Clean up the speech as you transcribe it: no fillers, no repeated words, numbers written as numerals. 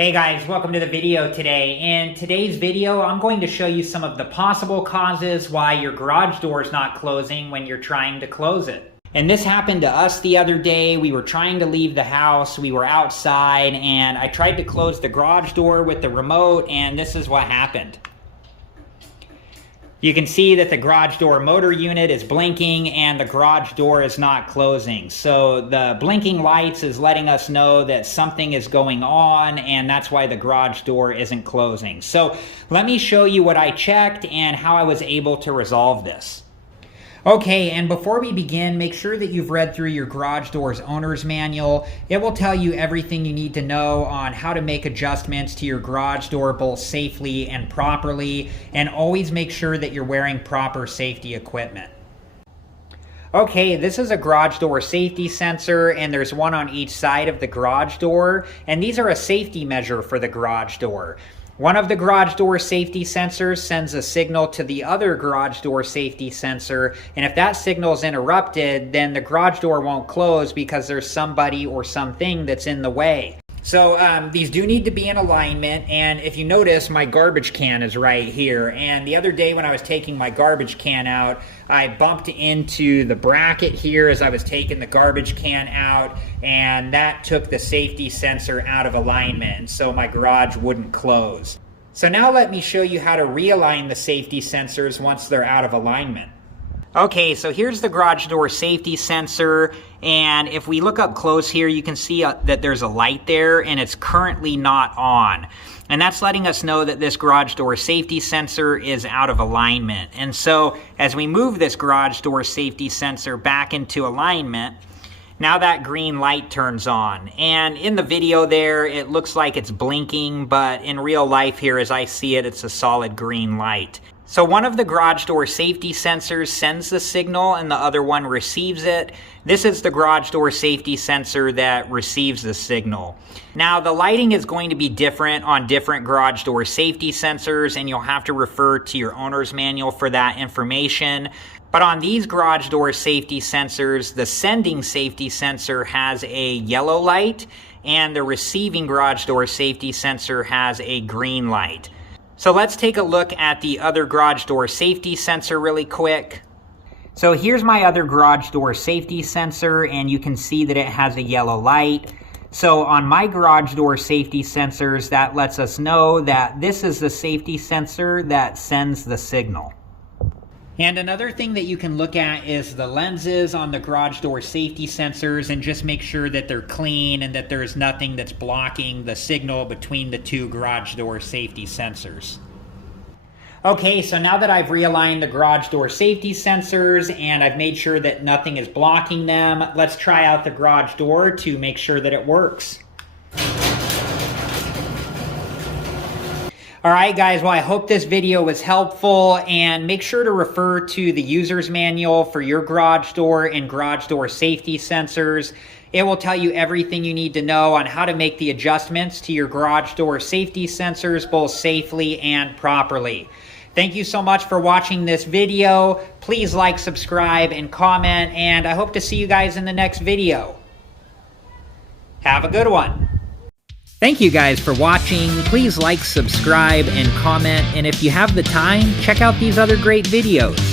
Hey guys, welcome to the video today. In today's video, I'm going to show you some of the possible causes why your garage door is not closing when you're trying to close it. And this happened to us the other day. We were trying to leave the house, we were outside, and I tried to close the garage door with the remote, and this is what happened. You can see that the garage door motor unit is blinking and the garage door is not closing. So the blinking lights is letting us know that something is going on, and that's why the garage door isn't closing. So let me show you what I checked and how I was able to resolve this. Okay, and before we begin, make sure that you've read through your garage door's owner's manual. It will tell you everything you need to know on how to make adjustments to your garage door both safely and properly, and always make sure that you're wearing proper safety equipment. Okay, this is a garage door safety sensor, and there's one on each side of the garage door, and these are a safety measure for the garage door. One of the garage door safety sensors sends a signal to the other garage door safety sensor, and if that signal is interrupted, then the garage door won't close because there's somebody or something that's in the way. So these do need to be in alignment, and if you notice, my garbage can is right here. And the other day when I was taking my garbage can out, I bumped into the bracket here as I was taking the garbage can out, and that took the safety sensor out of alignment, and so my garage wouldn't close. So now let me show you how to realign the safety sensors once they're out of alignment. Okay, so here's the garage door safety sensor, and if we look up close here, you can see that there's a light there, and it's currently not on. And that's letting us know that this garage door safety sensor is out of alignment. And so as we move this garage door safety sensor back into alignment, now that green light turns on. And in the video there, it looks like it's blinking, but in real life here, as I see it, it's a solid green light. So one of the garage door safety sensors sends the signal and the other one receives it. This is the garage door safety sensor that receives the signal. Now the lighting is going to be different on different garage door safety sensors, and you'll have to refer to your owner's manual for that information. But on these garage door safety sensors, the sending safety sensor has a yellow light and the receiving garage door safety sensor has a green light. So let's take a look at the other garage door safety sensor really quick. So here's my other garage door safety sensor, and you can see that it has a yellow light. So on my garage door safety sensors, that lets us know that this is the safety sensor that sends the signal. And another thing that you can look at is the lenses on the garage door safety sensors, and just make sure that they're clean and that there's nothing that's blocking the signal between the two garage door safety sensors. Okay, so now that I've realigned the garage door safety sensors and I've made sure that nothing is blocking them, let's try out the garage door to make sure that it works. Alright guys, well I hope this video was helpful, and make sure to refer to the user's manual for your garage door and garage door safety sensors. It will tell you everything you need to know on how to make the adjustments to your garage door safety sensors both safely and properly. Thank you so much for watching this video. Please like, subscribe, and comment, and I hope to see you guys in the next video. Have a good one. Thank you guys for watching. Please like, subscribe, and comment, and if you have the time, check out these other great videos.